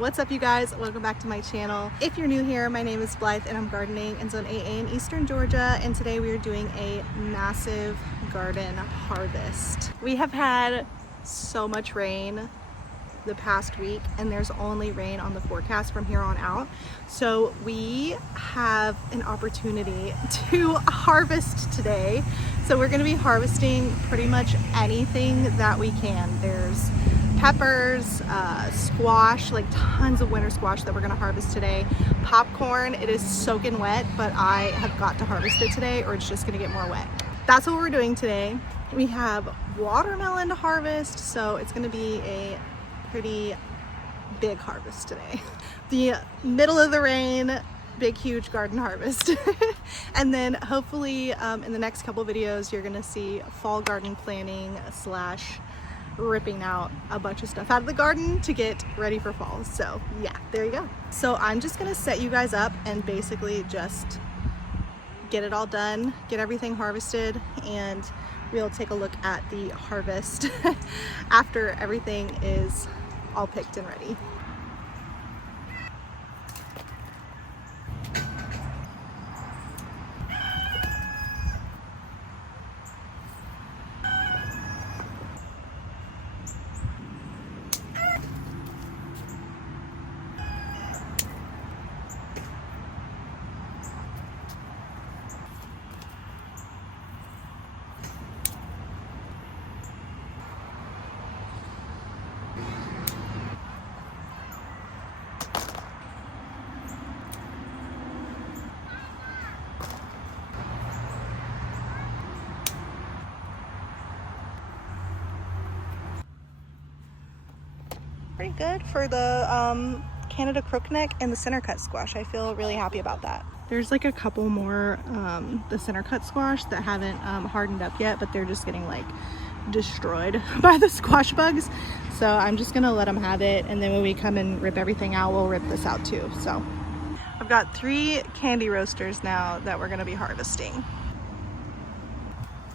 What's up, you guys? Welcome back to my channel. If you're new here, my name is Blythe and I'm gardening in Zone 8A in Eastern Georgia, and today we are doing a massive garden harvest. We have had so much rain the past week and there's only rain on the forecast from here on out, so we have an opportunity to harvest today. So we're going to be harvesting pretty much anything that we can. There's peppers, squash, like tons of winter squash that we're gonna harvest today. Popcorn, it is soaking wet, but I have got to harvest it today or it's just gonna get more wet. That's what we're doing today. We have watermelon to harvest, so it's gonna be a pretty big harvest today. The middle of the rain, big huge garden harvest. And then hopefully in the next couple videos you're gonna see fall garden planning slash ripping out a bunch of stuff out of the garden to get ready for fall. So yeah, there you go. So I'm just gonna set you guys up and basically just get it all done, get everything harvested, and we'll take a look at the harvest after everything is all picked and ready. Pretty good for the Canada crookneck and the center cut squash. I feel really happy about that. There's like a couple more the center cut squash that haven't hardened up yet, but they're just getting like destroyed by the squash bugs. So I'm just gonna let them have it, and then when we come and rip everything out, we'll rip this out too. So I've got 3 candy roasters now that we're gonna be harvesting.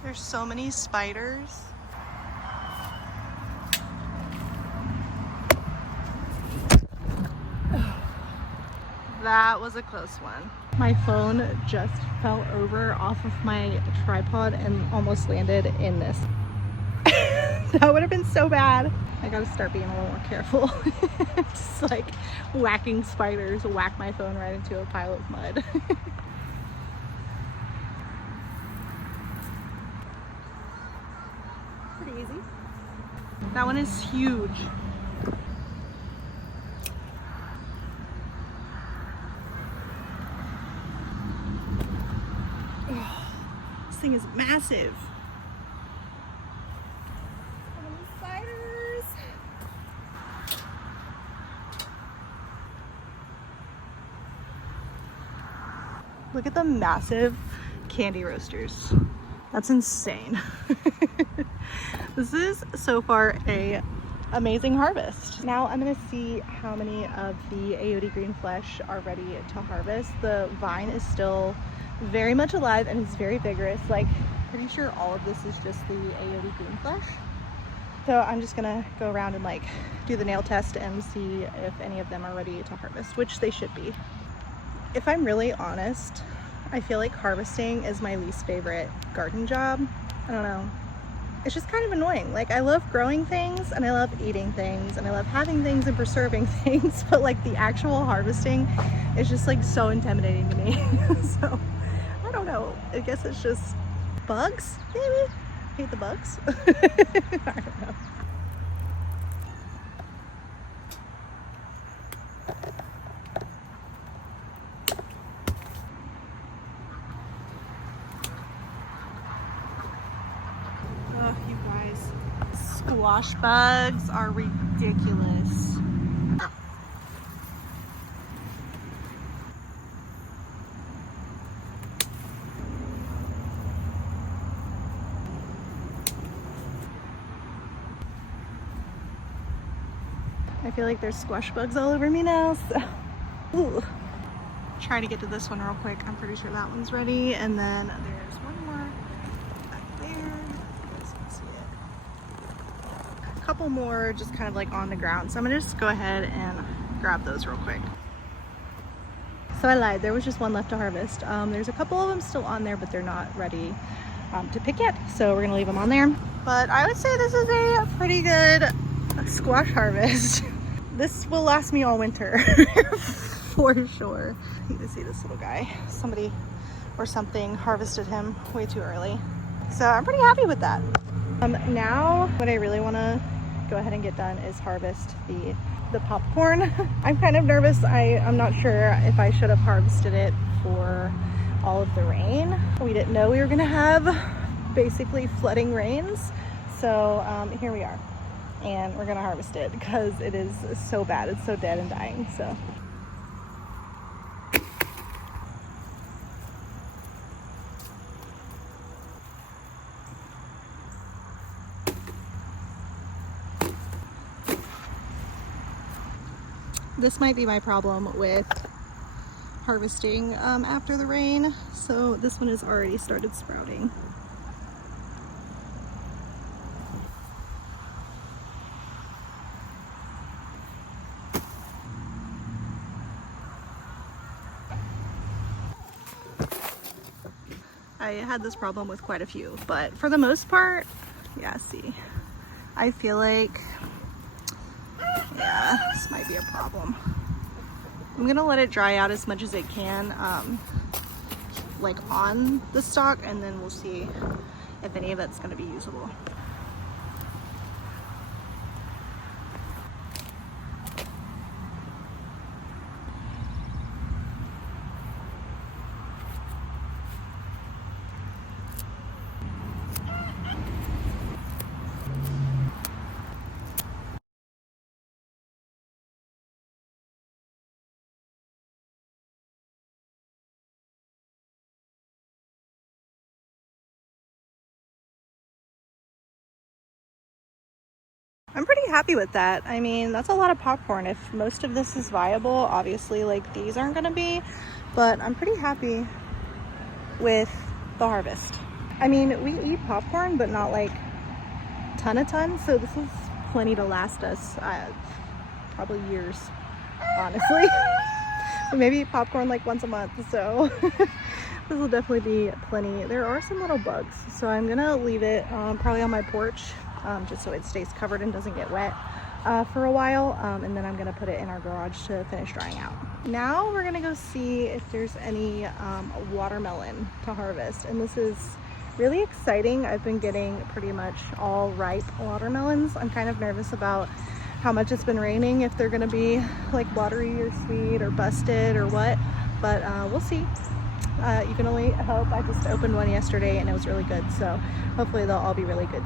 There's so many spiders. That was a close one. My phone just fell over off of my tripod and almost landed in this. That would have been so bad. I gotta start being a little more careful. Just like whacking spiders, whack my phone right into a pile of mud. Pretty easy. That one is huge. This thing is massive. Spiders. Look at the massive candy roasters. That's insane. This is so far a amazing harvest. Now I'm gonna see how many of the Aote green flesh are ready to harvest. The vine is still very much alive and is very vigorous. Like, pretty sure all of this is just the Aote green flesh. So I'm just gonna go around and like do the nail test and see if any of them are ready to harvest, which they should be. If I'm really honest, I feel like harvesting is my least favorite garden job. I don't know. It's just kind of annoying. Like, I love growing things and I love eating things and I love having things and preserving things, but like the actual harvesting is just like so intimidating to me. So I don't know. I guess it's just bugs, maybe? Hate the bugs. I don't know. Oh, you guys. Squash bugs are ridiculous. I feel like there's squash bugs all over me now, so. Ooh. Try to get to this one real quick. I'm pretty sure that one's ready. And then there's one more back there. You guys can see it. A couple more just kind of like on the ground. So I'm gonna just go ahead and grab those real quick. So I lied, there was just one left to harvest. There's a couple of them still on there, but they're not ready to pick yet, so we're gonna leave them on there. But I would say this is a pretty good squash harvest. This will last me all winter for sure. You can see this little guy. Somebody or something harvested him way too early. So I'm pretty happy with that. Now what I really want to go ahead and get done is harvest the popcorn. I'm kind of nervous. I'm not sure if I should have harvested it for all of the rain. We didn't know we were gonna have basically flooding rains. So here we are, and we're gonna harvest it because it is so bad. It's so dead and dying. So this might be my problem with harvesting after the rain. So this one has already started sprouting. I had this problem with quite a few, but for the most part, yeah, see, I feel like, yeah, this might be a problem. I'm gonna let it dry out as much as it can, like on the stalk, and then we'll see if any of that's gonna be usable. I'm pretty happy with that. I mean, that's a lot of popcorn. If most of this is viable, obviously like these aren't gonna be, but I'm pretty happy with the harvest. I mean, we eat popcorn, but not like ton, so this is plenty to last us probably years, honestly. We maybe eat popcorn like once a month, so this will definitely be plenty. There are some little bugs, so I'm gonna leave it probably on my porch, just so it stays covered and doesn't get wet for a while, and then I'm gonna put it in our garage to finish drying out. Now we're gonna go see if there's any watermelon to harvest, and this is really exciting. I've been getting pretty much all ripe watermelons. I'm kind of nervous about how much it's been raining, if they're gonna be like watery or sweet or busted or what, but we'll see. You can only hope. I just opened one yesterday and it was really good, so hopefully they'll all be really good.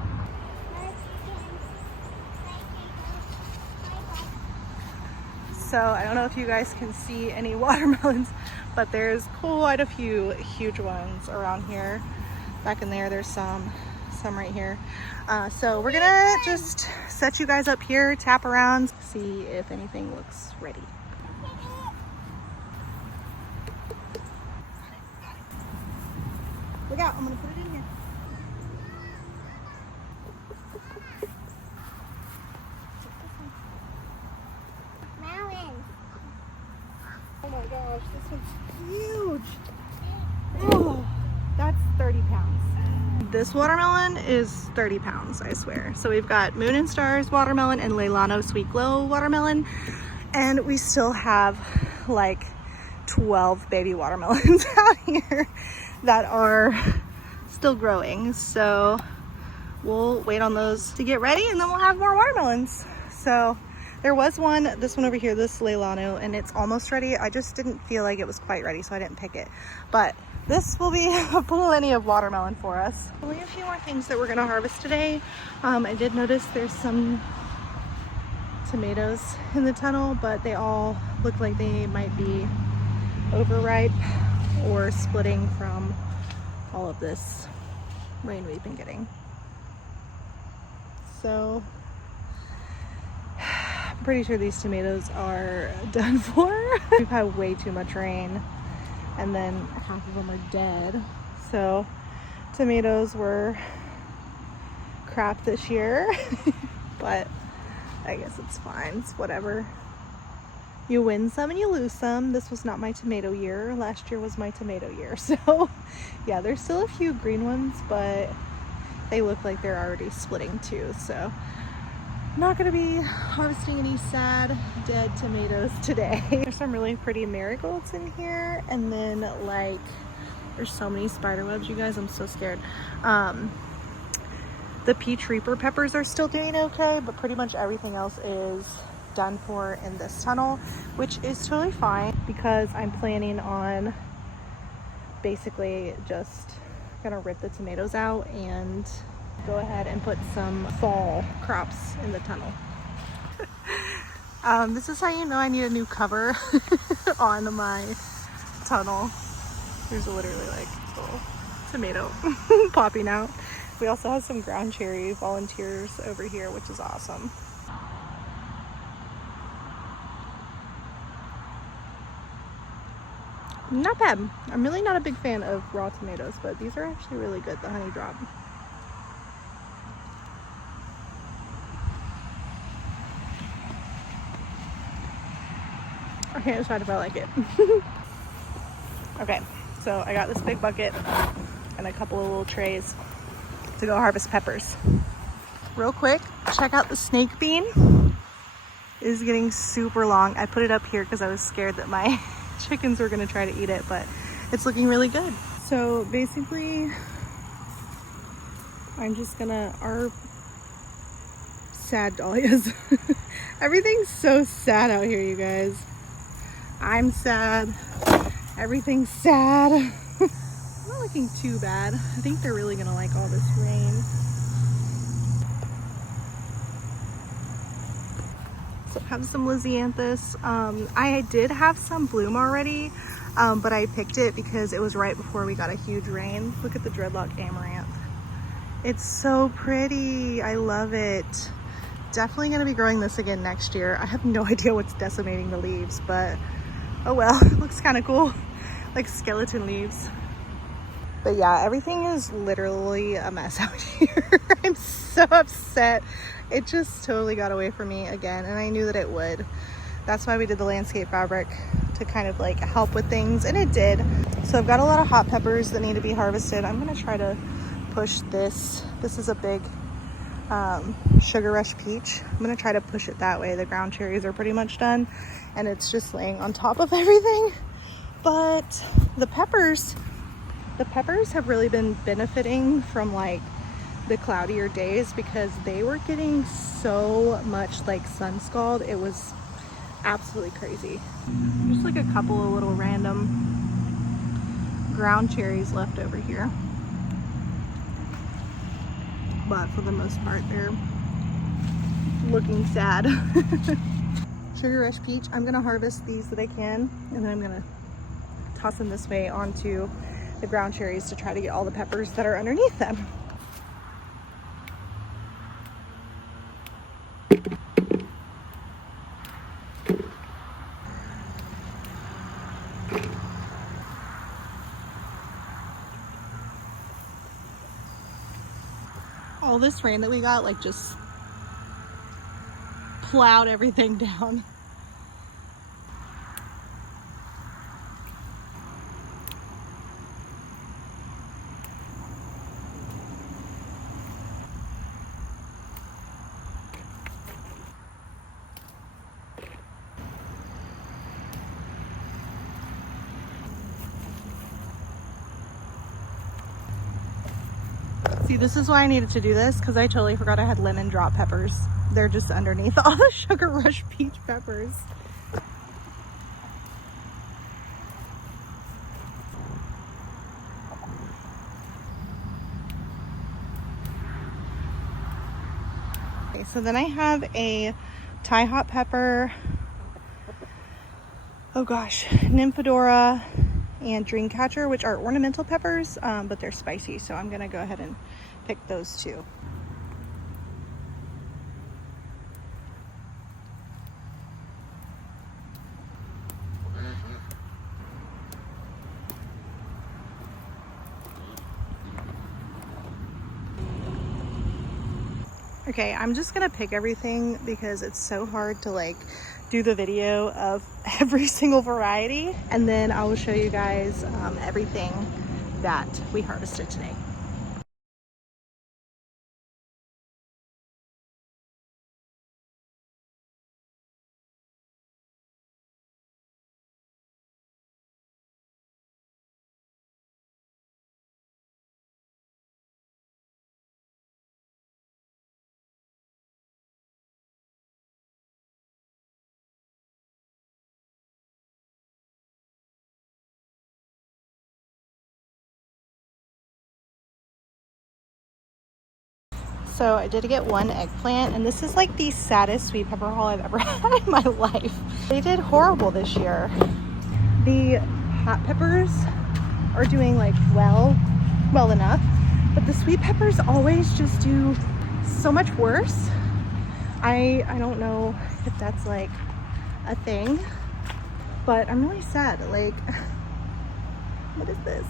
So I don't know if you guys can see any watermelons, but there's quite a few huge ones around here. Back in there, there's some right here. So we're gonna just set you guys up here, tap around, see if anything looks ready. Look out, I'm gonna put it in here. Oh my gosh, this one's huge. Oh, that's 30 pounds. This watermelon is 30 pounds, I swear. So we've got Moon and Stars watermelon and Leilano Sweet Glow watermelon. And we still have like 12 baby watermelons out here that are still growing. So we'll wait on those to get ready and then we'll have more watermelons. So there was one, this one over here, this Leilano, and it's almost ready. I just didn't feel like it was quite ready, so I didn't pick it. But this will be plenty of watermelon for us. Only a few more things that we're gonna harvest today. I did notice there's some tomatoes in the tunnel, but they all look like they might be overripe or splitting from all of this rain we've been getting. So I'm pretty sure these tomatoes are done for. We've had way too much rain, and then half of them are dead. So tomatoes were crap this year, but I guess it's fine, it's whatever. You win some and you lose some. This was not my tomato year. Last year was my tomato year. So yeah, there's still a few green ones, but they look like they're already splitting too. So I'm not gonna be harvesting any sad, dead tomatoes today. There's some really pretty marigolds in here. And then like, there's so many spider webs, you guys, I'm so scared. The peach reaper peppers are still doing okay, but pretty much everything else is done for in this tunnel, which is totally fine because I'm planning on basically just gonna rip the tomatoes out and go ahead and put some fall crops in the tunnel. This is how you know I need a new cover on my tunnel. There's literally like a little tomato popping out. We also have some ground cherry volunteers over here, which is awesome. Not bad. I'm really not a big fan of raw tomatoes, but these are actually really good, the honey drop. I can't decide if I like it. Okay, so I got this big bucket and a couple of little trays to go harvest peppers. Real quick, check out the snake bean. It is getting super long. I put it up here because I was scared that my chickens were gonna try to eat it, but it's looking really good. So basically, I'm just gonna, our sad dahlias. Everything's so sad out here, you guys. I'm sad. Everything's sad. Not looking too bad. I think they're really gonna like all this rain. So I have some Lysianthus. I did have some bloom already, but I picked it because it was right before we got a huge rain. Look at the dreadlock amaranth. It's so pretty. I love it. Definitely gonna be growing this again next year. I have no idea what's decimating the leaves, but oh well, it looks kind of cool. Like skeleton leaves. But yeah, everything is literally a mess out here. I'm so upset. It just totally got away from me again, and I knew that it would. That's why we did the landscape fabric, to kind of like help with things, and it did. So I've got a lot of hot peppers that need to be harvested. I'm gonna try to push this. This is a big sugar rush peach. I'm gonna try to push it that way. The ground cherries are pretty much done, and it's just laying on top of everything. But the peppers have really been benefiting from like the cloudier days, because they were getting so much like sun scald. It was absolutely crazy. Just like a couple of little random ground cherries left over here, but for the most part they're looking sad. Sugar rush peach, I'm gonna harvest these that I can, and then I'm gonna toss them this way onto the ground cherries to try to get all the peppers that are underneath them. All this rain that we got like just plowed everything down. See, this is why I needed to do this, because I totally forgot I had lemon drop peppers. They're just underneath all the sugar rush peach peppers. Okay, so then I have a Thai hot pepper, oh gosh, Nymphadora and Dreamcatcher, which are ornamental peppers, but they're spicy, so I'm gonna go ahead and pick those two. Okay, I'm just gonna pick everything because it's so hard to like do the video of every single variety, and then I will show you guys everything that we harvested today. So I did get one eggplant, and this is like the saddest sweet pepper haul I've ever had in my life. They did horrible this year. The hot peppers are doing like well enough, but the sweet peppers always just do so much worse. I don't know if that's like a thing, but I'm really sad. Like, what is this?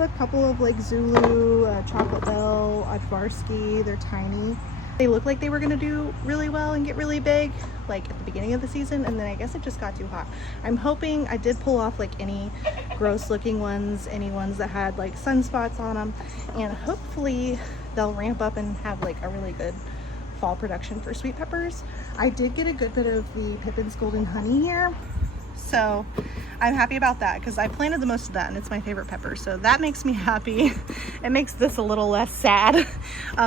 A couple of like Zulu, Chocolate Bell, Ajvarski, they're tiny. They look like they were gonna do really well and get really big like at the beginning of the season, and then I guess it just got too hot. I'm hoping I did pull off like any gross looking ones, any ones that had like sunspots on them, and hopefully they'll ramp up and have like a really good fall production for sweet peppers. I did get a good bit of the Pippin's Golden Honey here, so I'm happy about that because I planted the most of that and it's my favorite pepper, so that makes me happy. It makes this a little less sad.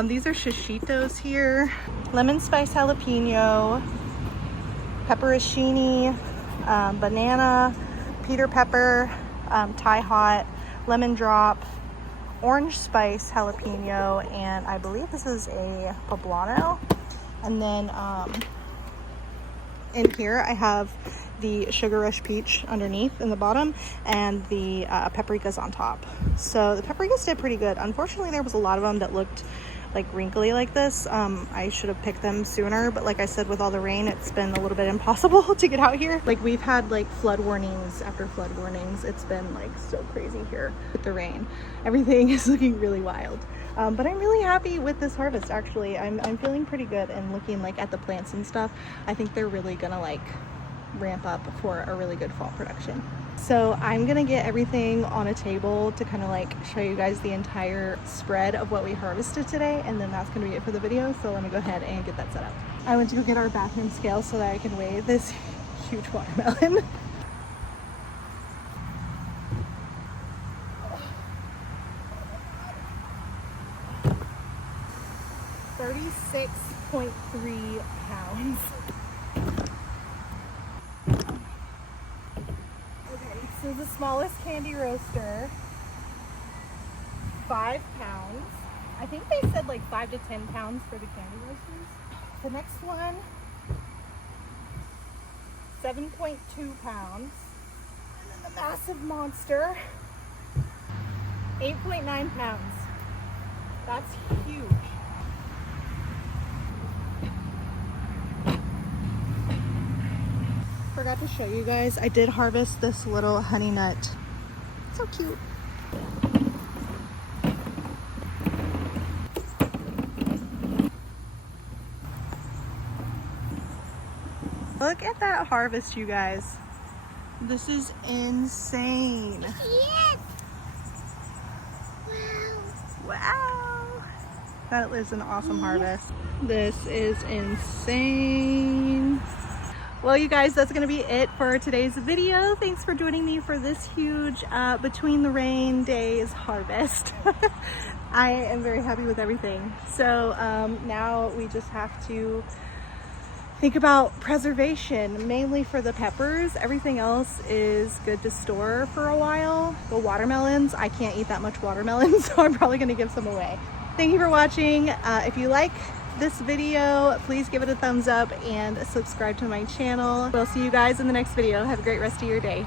These are shishitos here. Lemon spice jalapeno, pepperoncini, banana, Peter pepper, Thai hot, lemon drop, orange spice jalapeno, and I believe this is a poblano. And then in here I have the Sugar Rush Peach underneath in the bottom, and the paprikas on top. So the paprikas did pretty good. Unfortunately, there was a lot of them that looked like wrinkly like this. I should have picked them sooner, but like I said, with all the rain, it's been a little bit impossible to get out here. Like, we've had like flood warnings after flood warnings. It's been like so crazy here with the rain. Everything is looking really wild. But I'm really happy with this harvest, actually. I'm feeling pretty good, and looking like at the plants and stuff, I think they're really gonna like ramp up for a really good fall production. So I'm gonna get everything on a table to kind of like show you guys the entire spread of what we harvested today, and then that's gonna be it for the video. So let me go ahead and get that set up. I went to go get our bathroom scale so that I can weigh this huge watermelon. $36.3 pounds. This is the smallest candy roaster, 5 pounds. I think they said like 5 to 10 pounds for the candy roasters. The next one, 7.2 pounds. And then the massive monster, 8.9 pounds. That's huge. Forgot to show you guys, I did harvest this little honey nut. So cute. Look at that harvest, you guys. This is insane. Yes. Wow. Wow. That is an awesome harvest. This is insane. Well, you guys, that's going to be it for today's video. Thanks for joining me for this huge between the rain days harvest. I am very happy with everything. So now we just have to think about preservation, mainly for the peppers. Everything else is good to store for a while. The watermelons, I can't eat that much watermelon, so I'm probably going to give some away. Thank you for watching. If you like this video, please give it a thumbs up and subscribe to my channel. We'll see you guys in the next video. Have a great rest of your day.